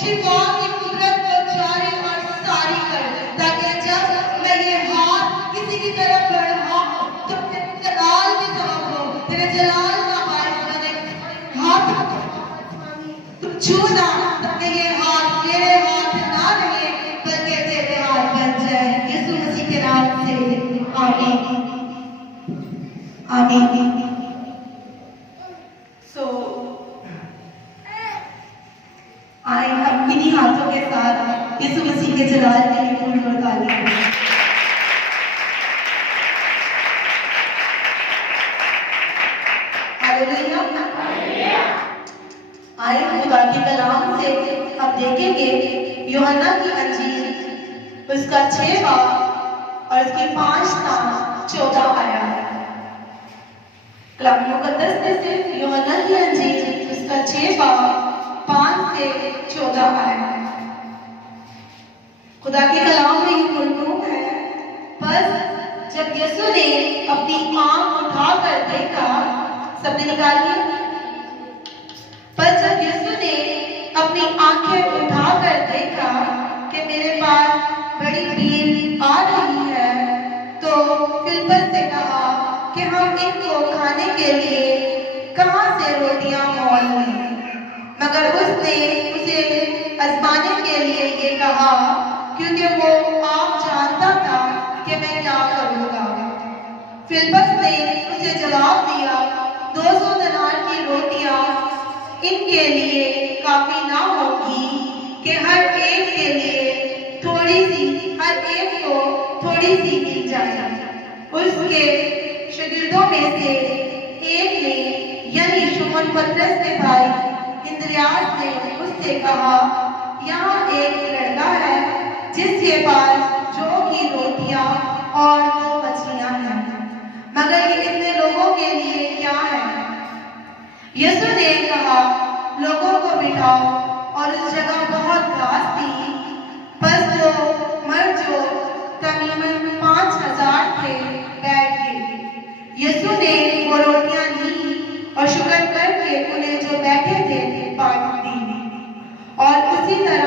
शिफा की कुदरत को जारी और सारी कर, ताकि जब मैं ये हाथ किसी की तरफ बढ़ाऊं तो तेरे जलाल की सबब हो, तेरे जलाल का बायस बने। हाथ तुम छूना, ताकि ये हाथ मेरे हाथ ना रहे बल्कि तेरे हाथ बन जाए। यीशु मसीह के नाम से आमीन आमीन। आए हम इन्हीं हाथों के साथ यीशु मसीह के जलाल के लिए फूल बरसाते हैं। हालेलुया। आए खुदा के कलाम से हम देखेंगे यूहन्ना की अंजील उसका 6 बाब और उसकी 5-14 आयत। कलाम मुकद्दस में से यूहन्ना की अंजील उसका 6 बाब 5 से 14 आयत। खुदा के कलाम में यूं मरकूब है, बस जब यीशु ने अपनी आंख उठाकर देखा, सबने निकालिए। पर जब यीशु ने अपनी आंखें उठाकर देखा कि मेरे पास बड़ी भीड़ आ रही है, तो फिलिप्पस से कहा कि हम इनको खाने के लिए कहां से रोटियां मोल लें। मगर उसने उसे आजमाने के लिए ये कहा, क्योंकि वो आप जानता था कि मैं क्या करूंगा। फिलिप्पस ने उसे जवाब दिया, 200 दिनार की रोटियां इनके लिए काफी ना होगी कि हर एक को थोड़ी सी मिल जाए। उसके शागिर्दों में से एक ने, यानी शमौन पतरस के भाई इंद्रियास ने उससे कहा, यहाँ एक लड़का है जिसके पास जो की रोटियां और 2 मछलियां हैं, मगर ये इतने लोगों के लिए क्या है? यीशु ने कहा, लोगों को बिठाओ। और उस जगह बहुत घास थी। बस वो मर्द जो तकरीबन 5000 थे बैठ गए। यीशु ने वो रोटियां ली और शुक्र करके उन्हें जो बैठे थे बांट दी। और इसी तरह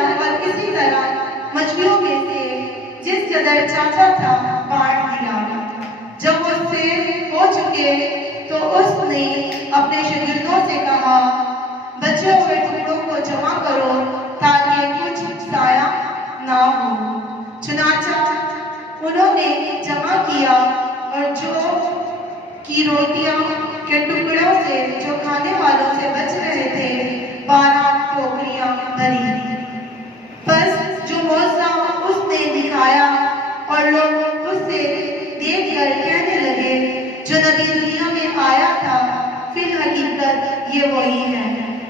मछलियों में से जिस कदर चाहता था बांट दिया। जब वो सेव हो चुके तो उसने अपने शागिर्दों से कहा, बचे हुए टुकड़ों को जमा करो ताकि कुछ जाया ना हो। चुनाचा उन्होंने जमा किया और जो की रोटियां के टुकड़ों से जो खाने वालों से बच रहे थे 12 टोकरियां भरी। बस जो मौजज़ा उसने दिखाया और लोग उससे देखकर कहने लगे, जो नबी दुनिया में आया था फिर हकीकत ये वही है।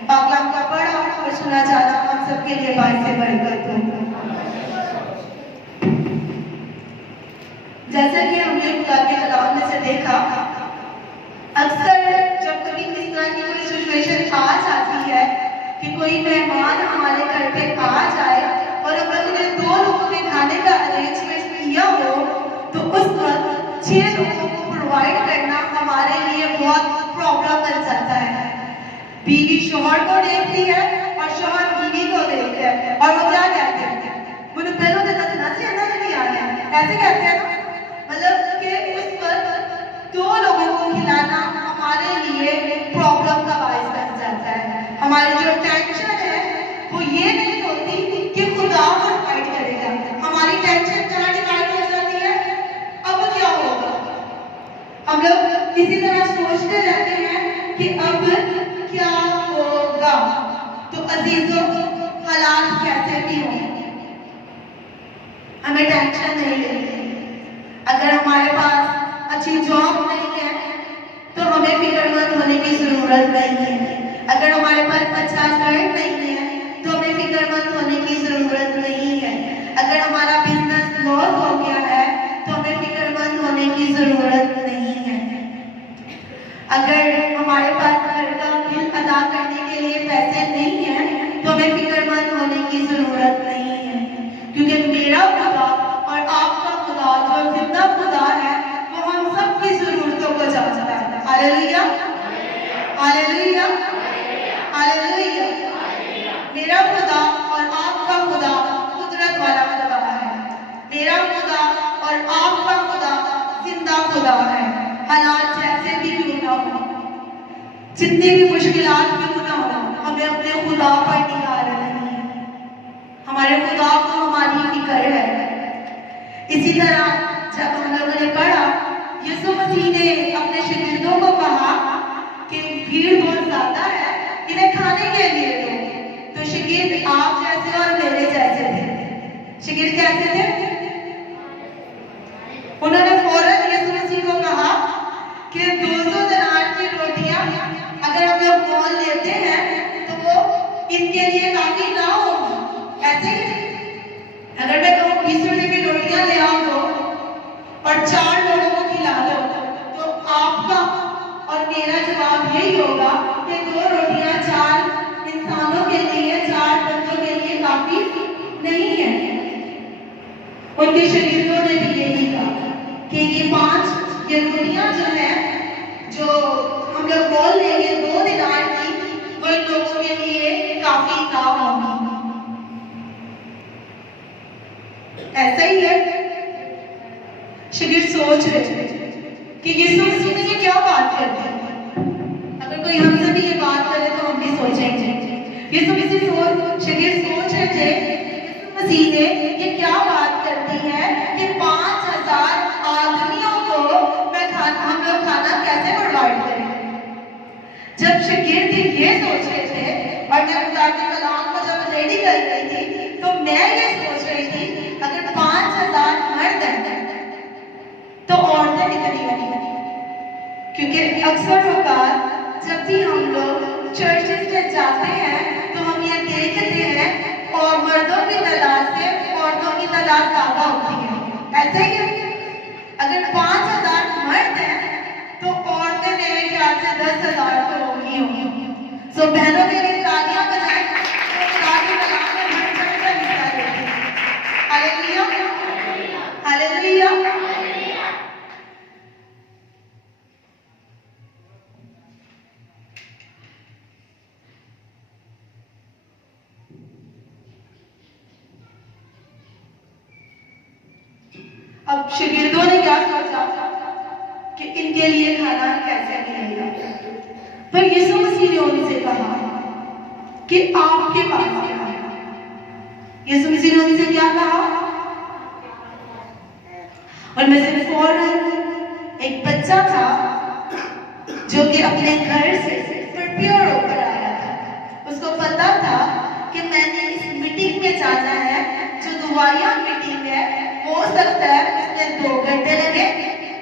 पाकलाम का पढ़ा और सुना जाना हम सबके लिए बात से बरकत हो। जैसा कि हमने खुदा के कलाम में से देखा, अक्सर जब कभी इस तरह की कोई सिचुएशन आ जाती है कि कोई मेहमान हमारे घर पे आ जाए और हम लोगों ने 2 लोगों के खाने का अरेंजमेंट किया हो, तो उस वक्त 6 लोगों को प्रोवाइड करना हमारे लिए बहुत प्रॉब्लम बन जाता है। बीवी शोहर को देखती है और शोहर बीवी को देखते हैं और वो क्या कहते हैं, मुझे पहले दिन नसी अंदर नहीं आ गया, ऐसे कहते हैं ना। मतलब कि उस पर 2 लोगों को खिलाना हमारे लिए प्रॉब्लम का बायस बन जाता है। हमारी जो टेंशन है वो ये नहीं होती कि खुदा डिवाइड करेगा, हमारी टेंशन कहाँ डिवाइड हो जाती है, अब क्या होगा। हम लोग इसी तरह सोचते रहते हैं कि अब क्या होगा। तो अजीजों, हालात कैसे भी हो, हमें टेंशन नहीं लेनी। अगर हमारे पास अच्छी जॉब नहीं है तो हमें फिक्रमंद होने की जरूरत नहीं है। अगर हमारे पास अच्छा घर नहीं है तो हमें फिक्रमंद होने की जरूरत नहीं है। अगर हमारा बिजनेस लॉस हो गया है तो हमें फिक्रमंद होने की जरूरत नहीं है। अगर हमारे पास घर का बिल अदा करने के लिए पैसे नहीं है तो हमें फिक्रमंद होने की जरूरत नहीं है, क्योंकि मेरा खुदा और आपका खुदा जो जिंदा खुदा है वो हम सबकी जरूरतों को जानता है। Hallelujah, hallelujah, hallelujah. जितनी भी मुश्किलात क्यों ना हो, हमें अपने खुदा पर निगाह रखनी है। हमारे खुदा को हमारी फिक्र है। इसी तरह जब हम लोगों ने पढ़ा, यीशु मसीह ने अपने शिष्यों को कहा कि भीड़ बहुत ज्यादा है, इन्हें खाने के लिए दो। तो शिगिर्द आप जैसे और मेरे जैसे थे। शिगिर्द कैसे थे? उन्होंने फौरन यीशु मसीह को कहा कि 200 दिनार की रोटियां अगर हम लोग मोल लेते हैं तो वो इनके लिए काफी ना होगी। ऐसे ही अगर मैं कहूँ 20 रुपए की रोटियां ले आओ दो और 4 लोगों को खिला दो, तो आपका और मेरा जवाब यही होगा कि 2 रोटियां 4 इंसानों के लिए, 4 बंदों के लिए काफी नहीं है। उनके शरीरों ने भी यही कहा कि ये 5 ये रोटियां जो है, जो हम लोग बोल लेंगे 2 दिनार की, वो इन लोगों के लिए काफी ना होगी। ऐसा ही है, शिगिर्द सोच रहे कि यीशु मसीह ने ये क्या बात कर दी। अगर कोई हमसे भी ये बात करे तो हम भी सोचेंगे। यीशु मसीह शिगिर्द सोच रहे थे, यीशु मसीह ने ये क्या बात कर दी है कि 5000 आदमियों को हम लोग खाना कैसे प्रोवाइड करें। जब शिगिर्द ये सोच रहे थे और मैं खुदा के कलाम को जब रेडी कर रही थी, तो मैं ये सोच रही थी अगर 5000 मर्द हैं तो औरतें कितनी होंगी। क्योंकि अक्सर होकर जब भी हम लोग चर्चेस में जाते हैं तो हम ये देखते हैं और मर्दों की तादाद से औरतों की तादाद ज्यादा होती है। ऐसे ही अगर 5000 मर्द हैं तो औरतें मेरे ख्याल से 10,000 तो होंगी। सो बहनों के लिए तालियां बजाएं, तो खुदा के कलाम में बढ़-बढ़ कर हिस्सा लेते हैं। Hallelujah, hallelujah. अब शिगिर्दों ने क्या सोचा कि इनके लिए खाना कैसे मिलेगा। पर यीशु मसीह ने उनसे कहा कि आपके पास क्या है। यीशु मसीह ने उनसे क्या कहा, और में से फौरन एक बच्चा था जो कि अपने घर से प्रिपेयर होकर आया था। उसको पता था कि मैंने इस मीटिंग में जाना है, जो दुआया मीटिंग है। हो सकता है उसमें 2 घंटे लगे,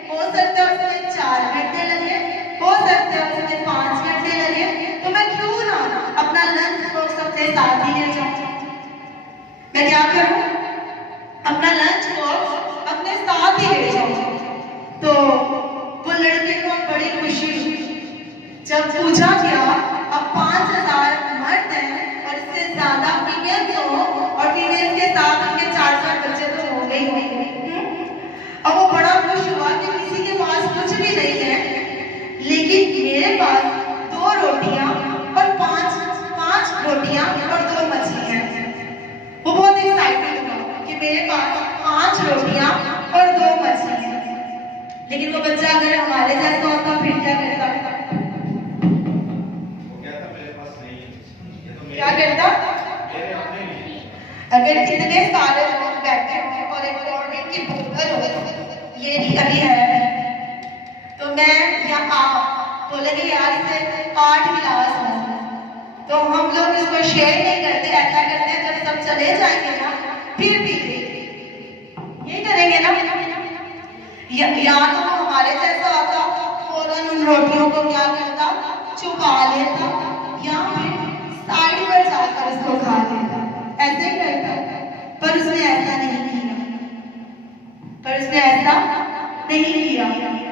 हो सकता है उसमें 4 घंटे लगे, हो सकता है उसमें 5 घंटे लगे। तो मैं क्यों ना अपना लंच बॉक्स अपने साथ ही ले जाऊं। मैं क्या करूं, अपना लंच बॉक्स अपने साथ ही ले जाऊं। तो वो लड़के को बड़ी खुशी हुई जब पूछा गया अब 5000 मर्द हैं और इससे ज्यादा फीमेल हो, और फीमेल के साथ उनके 4-4 बच्चे तो होंगे ही होंगे। अब वो बड़ा खुश हुआ कि किसी के पास कुछ भी नहीं है, लेकिन मेरे पास 2 रोटियां और 5 रोटियां और 2 मछलियां हैं। वो बहुत एक्साइटेड हुआ कि मेरे पास 5 रोटियां और 2 मछलियां। लेकिन वो बच्चा अगर हमारे जैसा होता फिर क्या करता? क्या करता? अगर इतने सारे लोग बैठे हों और एक वार्निंग की बोतल हो, ये भी अभी है, तो मैं या आप बोलेंगे यार इसे 8 गिलास हो, तो हम लोग इसको शेयर नहीं करते। ऐसा करते हैं जब सब चले जाएंगे ना फिर पीते, ये करेंगे ना। या तो हमारे जैसा होता फौरन उन रोटियों को क्या करता, छुपा लेता, या फिर साइड पर जाकर उसको खा लेता। ऐसे ही करता, पर उसने ऐसा नहीं किया।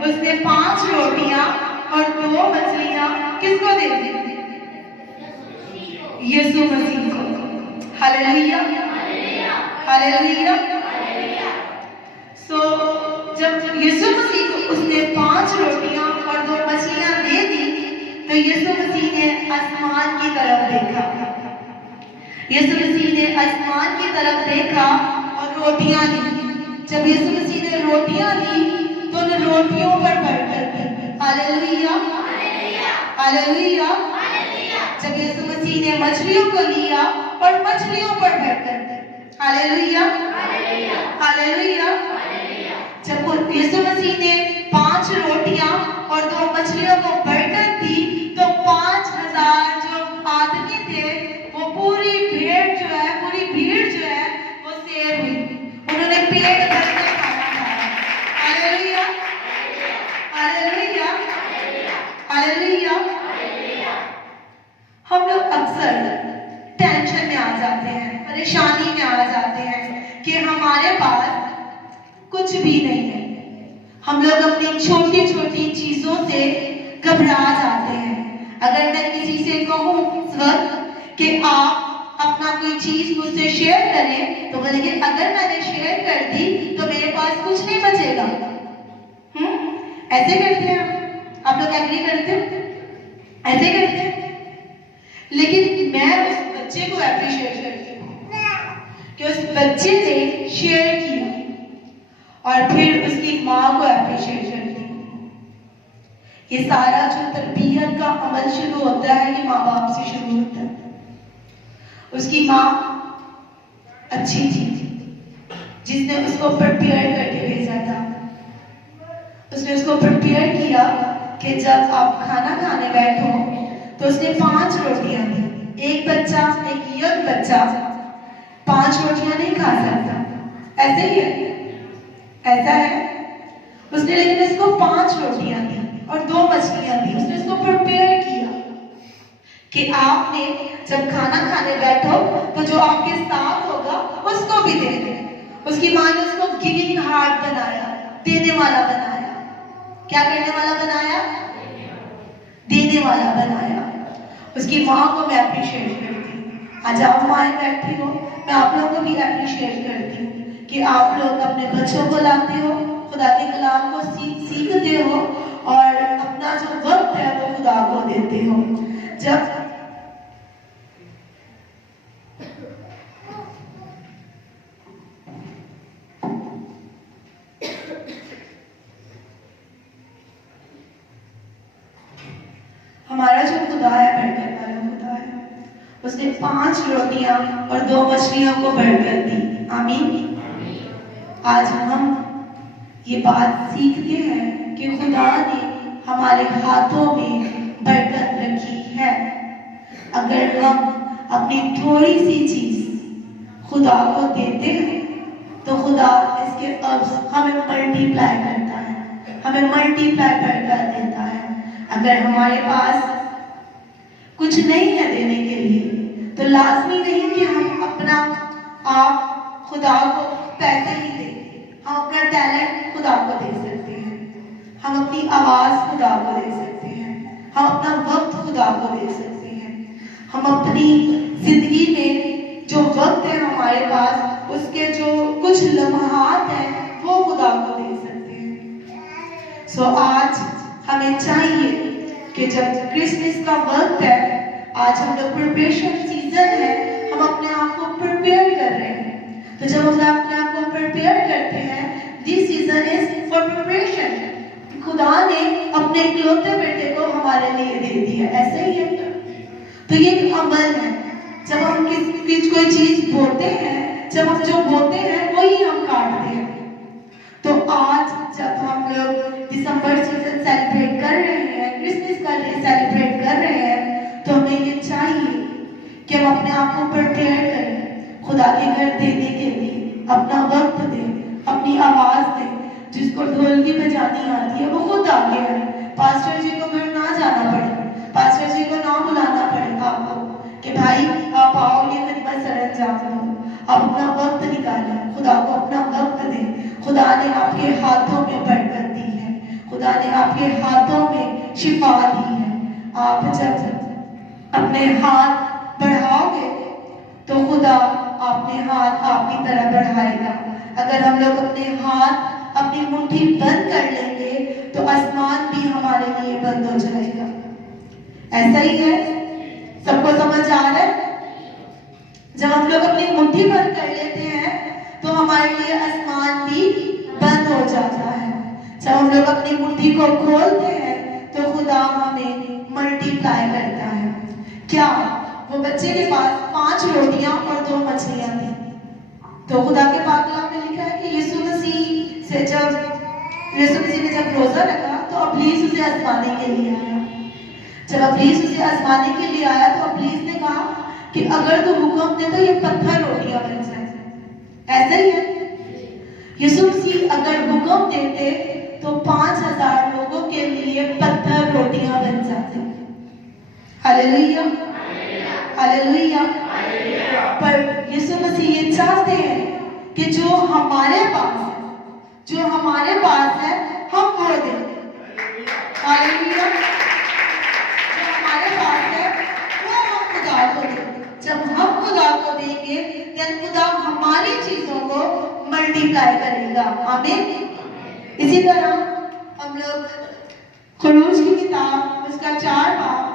उसने 5 रोटियां और 2 मछलियां किसको दे दी? यीशु मसीह को। Hallelujah, hallelujah. सो जब यीशु मसीह को उसने 5 रोटियां और 2 मछलियां दे दी, तो यीशु मसीह ने आसमान की तरफ देखा। यीशु मसीह ने आसमान की तरफ देखा और रोटियां ली। जब यीशु मसीह ने रोटियां ली तो उन रोटियों पर बरकत थी। Hallelujah, hallelujah. जब यीशु मसीह ने मछलियों को लिया और मछलियों पर बैठकर दी। Hallelujah, hallelujah. जब यीशु मसीह ने 5 रोटियां और 2 मछलियों को बरकत दी तो 5000 जो आदमी थे वो पूरी भीड़ जो है वो शेर हुई। उन्होंने पेट भर के खाना खाया। Hallelujah, hallelujah, hallelujah. हम लोग अक्सर टेंशन में आ जाते हैं, परेशानी में आ जाते हैं कि हमारे पास कुछ भी नहीं है। हम लोग अपनी छोटी छोटी चीजों से घबरा जाते हैं। अगर मैं किसी से कहूँ इस वक्त कि आप अपना कोई चीज मुझसे शेयर करें तो बोलेंगे अगर मैंने शेयर कर दी तो मेरे पास कुछ नहीं बचेगा। ऐसे करते हैं आप लोग एग्री करते हो? ऐसे करते हैं। लेकिन मैं उस बच्चे को अप्रिशिएट करती हूँ कि उस बच्चे ने शेयर किया और फिर उसकी माँ को अप्रिशिएट करती हूँ। ये सारा जो तरबियत का अमल शुरू होता है ये माँ बाप से शुरू होता है। उसकी माँ अच्छी थी जिसने उसको प्रिपेयर करके भेजा था। उसने उसको प्रिपेयर किया कि जब आप खाना खाने बैठो तो उसने 5 रोटियां दी। एक यंग बच्चा 5 रोटियां नहीं खा सकता। ऐसे ही है, ऐसा है। उसने लेकिन इसको 5 रोटियां दी और 2 मछलियां दी। उसने इसको प्रिपेयर किया कि आपने जब खाना खाने बैठो तो जो आपके साथ होगा उसको भी दे दे। उसकी माँ ने उसको गिविंग हार्ट बनाया, देने वाला बनाया। क्या करने वाला बनाया? देने वाला बनाया। उसकी माँ को मैं अप्रिशिएट करती हूँ। आज आप माएँ बैठी हो, मैं आप लोगों को भी अप्रिशिएट करती हूँ कि आप लोग अपने बच्चों को लाते हो, खुदा के कलाम को सीखते हो और अपना जो वक्त है वो खुदा को देते हो। जब हमारा जो खुदा है बरकत वाला खुदा है, उसने 5 रोटियां और 2 मछलियों को बरकत दी। आमीन। आज हम ये बात सीखते हैं कि खुदा ने हमारे हाथों में बरकत रखी है। अगर हम अपनी थोड़ी सी चीज खुदा को देते हैं तो खुदा इसके अब्स हमें मल्टीप्लाई करता है, हमें मल्टीप्लाई कर देता है। अगर हमारे पास कुछ नहीं है देने के लिए तो लाजमी नहीं कि हम अपना आप खुदा को पैसे ही दें। हम अपना टैलेंट खुदा को दे सकते हैं, हम अपनी आवाज खुदा को दे सकते हैं, हम अपना वक्त खुदा को दे सकते हैं, हम अपनी जिंदगी में जो वक्त है हमारे पास उसके जो कुछ लम्हात हैं वो खुदा को दे सकते हैं। सो आज हमें चाहिए कि जब क्रिसमस का वक्त है, आज हम लोग प्रिपरेशन सीजन है, हम अपने आप को प्रिपेयर कर रहे हैं। तो जब हम अपने आप को प्रिपेयर करते हैं, this season is for preparation. खुदा ने अपने इकलौते बेटे को हमारे लिए दे दिया, ऐसे ही है। तो ये एक अमल है। जब हम कोई चीज बोते हैं, जब हम जो बोते हैं वही हम काटते हैं। तो आज जब हम लोग दिसंबर सीजन सेलिब्रेट कर रहे हैं, क्रिसमस का डे सेलिब्रेट कर रहे हैं, तो हमें ये चाहिए कि हम अपने आप को प्रिपेयर करें खुदा के घर देने के लिए। अपना वक्त दें, अपनी आवाज दें। जिसको ढोलकी बजानी आती है वो खुद आगे है। पास्टर जी को घर ना जाना पड़े, पास्टर जी को ना बुलाना पड़े आपको कि भाई आप आओ ये खिदमत सरंजाम दो। आप अपना वक्त निकालें, खुदा को अपना वक्त दें। खुदा ने आपके हाथों में बरकत दी है, खुदा ने आपके हाथों में शिफा दी है। आप जब अपने हाथ बढ़ाओगे तो खुदा अपने हाथ आपकी तरह बढ़ाएगा। अगर हम लोग अपने हाथ अपनी मुट्ठी बंद कर लेंगे तो आसमान भी हमारे लिए बंद हो जाएगा। ऐसा ही है, सबको समझ आ रहा है? जब हम लोग अपनी मुट्ठी बंद कर लेते हैं तो हमारे लिए आसमान भी बंद हो जाता है। जब हम लोग अपनी मुट्ठी को खोलते हैं तो खुदा हमें मल्टीप्लाई करता है। क्या वो बच्चे के पास 5 रोटियां और 2 मछलियां थी। तो खुदा के पाक कलाम में लिखा है कि यीशु मसीह ने जब रोजा रखा तो अबलीस उसे आजमाने के लिए आया। जब अबलीस उसे आजमाने के लिए आया तो अबलीस ने कहा कि अगर तू हुक्म दे तो ये पत्थर रोटियां बन जाए। ऐसा ही है, यीशु मसीह अगर हुक्म देते तो 5000 लोगों के लिए पत्थर रोटियां बन जाती। Hallelujah, hallelujah. पर यीशु मसीह ये चाहते हैं कि जो हमारे पास है हम वो दें। हालेलुया। जो हमारे पास है वो हम खुदा को दें। जब हम खुदा को देंगे तो खुदा हमारी चीजों को मल्टीप्लाई करेगा। आमीन। इसी तरह हम लोग खुरूज की किताब उसका 4 बाब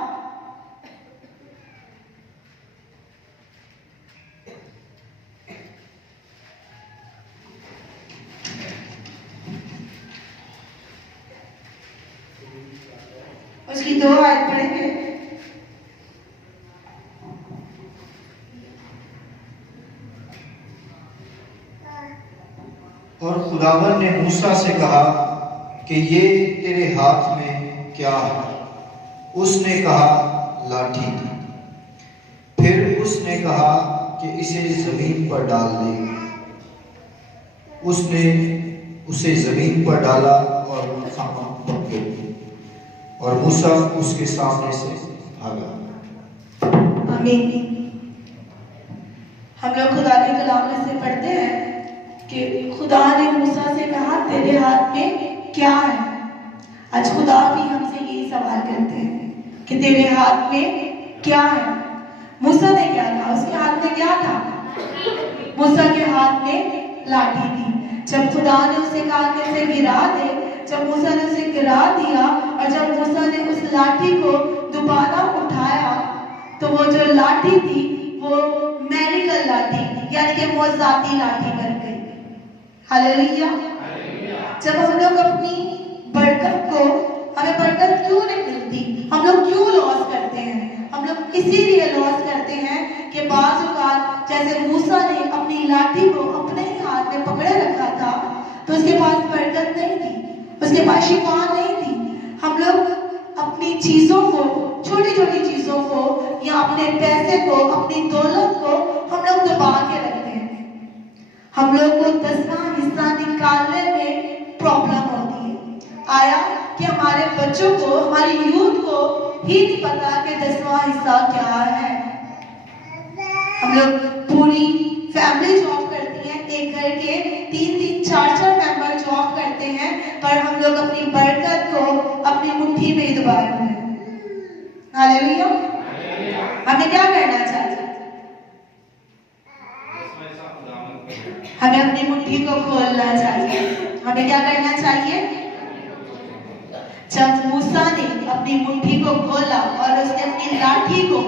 उसकी 2 आयत पढ़ेंगे। और खुदावन ने मूसा से कहा कि ये तेरे हाथ में क्या है? उसने कहा लाठी। फिर उसने कहा कि इसे जमीन पर डाल दे। उसने उसे जमीन पर डाला और खामा पक गई और मूसा उसके सामने से भागा। आमीन। हम लोग खुदा के कलाम में से पढ़ते हैं कि खुदा ने मूसा से कहा तेरे हाथ में क्या है। आज खुदा भी हमसे यही सवाल करते हैं कि तेरे हाथ में क्या है। मूसा ने क्या कहा? उसके हाथ में क्या था? मूसा के हाथ में लाठी थी। जब खुदा ने उसे कहा कि उसे गिरा दे, जब मूसा ने उसे गिरा दिया और जब मूसा ने उस लाठी को दोबारा उठाया तो वो जो लाठी थी वो मैरिकल लाठी यानी कि मौजूदी लाठी बन गई। हालेलुया। जब हम लोग अपनी बरकत को, हमें बरकत क्यों नहीं मिलती, हम लोग क्यों लॉस करते हैं? हम लोग इसीलिए लॉस करते हैं कि बाज़ औक़ात जैसे मूसा ने अपनी लाठी को अपने ही हाथ में पकड़े रखा था तो उसके पास बरकत नहीं थी, उसके पास शिफा नहीं थी। हम लोग अपनी चीजों को, छोटी छोटी चीजों को या अपने पैसे को, अपनी दौलत को हम लोग दबा के रखते हैं। हम लोग को 10वां हिस्सा निकालने में प्रॉब्लम होती है। आया कि हमारे बच्चों को, हमारी यूथ को ही नहीं पता कि 10वां हिस्सा क्या है। हम लोग पूरी फैमिली जॉब करती है, एक घर के 3-3, 4-4 मेंबर जॉब करते हैं, पर हम लोग अपनी बरकत को अपनी मुट्ठी में ही दबा रहे हैं। हालेलुया। हमें क्या करना चाहिए? हमें अपनी मुट्ठी को खोलना चाहिए। हमें क्या करना चाहिए? जब मूसा ने अपनी मुट्ठी को खोला और उसने अपनी लाठी को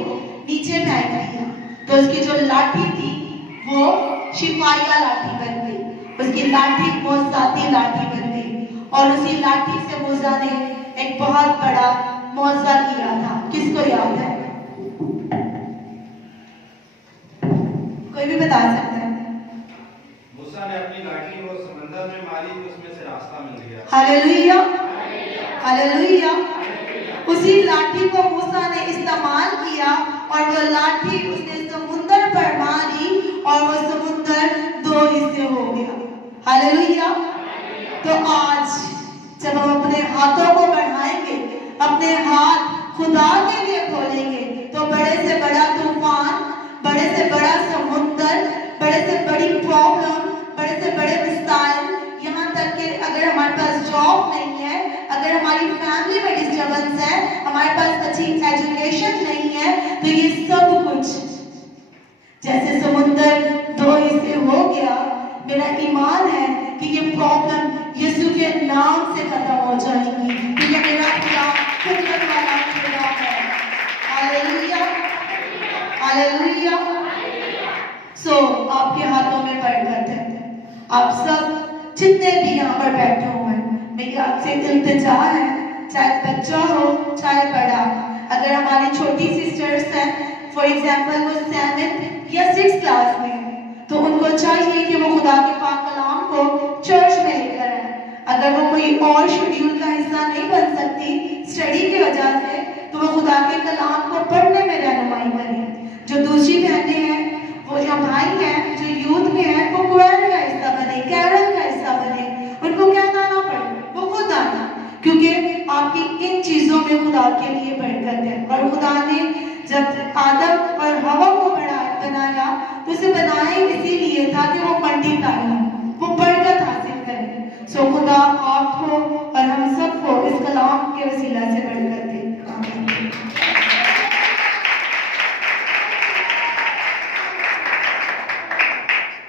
नीचे फेंक दिया तो उसकी जो लाठी थी वो शिफाया लाठी बन गई, उसकी लाठी मौजूदी लाठी बन गई और उसी लाठी से मूसा ने एक बहुत बड़ा मौजा किया था। किसको याद है? कोई भी बता सकता है? मूसा ने अपनी लाठी को समंदर में मारी तो उसमें से रास्ता मिल गया। Hallelujah, hallelujah. उसी लाठी को मूसा ने इस्तेमाल किया और वो लाठी उसने समुंदर पर मारी और वो समुंदर 2 हिस्से हो गया। हालेलुया। तो आज जब हम अपने हाथों को बढ़ाएंगे, अपने हाथ खुदा के लिए खोलेंगे तो बड़े से बड़ा तूफान, बड़े से बड़ा समुंदर, बड़े से बड़ी प्रॉब्लम, बड़े से बड़े मिसाइल, यहाँ तक कि अगर हमारे पास जॉब नहीं है, अगर हमारी फैमिली में डिस्टर्बेंस है, हमारे पास अच्छी एजुकेशन नहीं है, तो ये सब कुछ जैसे समुंदर 2 हिस्से हो गया। मेरा ईमान है कि ये प्रॉब्लम यीशु के नाम से खत्म हो जाएगी, क्योंकि मेरा खुदा कुदरत वाला खुदा है। Hallelujah, hallelujah. आपके हाथों में बरकत है। आप सब जितने भी यहाँ पर बैठे हुए हैं, मेरी आपसे इल्तिजा है, चाहे बच्चा हो चाहे बड़ा, अगर हमारी छोटी सिस्टर्स हैं, फॉर एग्जाम्पल वो 7th या 6th क्लास में, तो उनको चाहिए कि वो खुदा के पाक कलाम को चर्च में लेकर आए। अगर वो कोई और शेड्यूल का हिस्सा नहीं बन सकती स्टडी की वजह से, तो वो खुदा के कलाम को पढ़ने में रहनुमाई करें। जो दूसरी बहनें हैं, वो जो भाई हैं, जो यूथ में हैं, वो क्वायर का हिस्सा बने, कैरल का हिस्सा बने। उनको कहना ना पड़े, वो खुद आए, क्योंकि आपकी इन चीजों में खुदा के लिए बरकत है। और खुदा ने जब आदम और हवा को बनाया तो उसे बनाया इसीलिए था कि वो मल्टीप्लाई हो।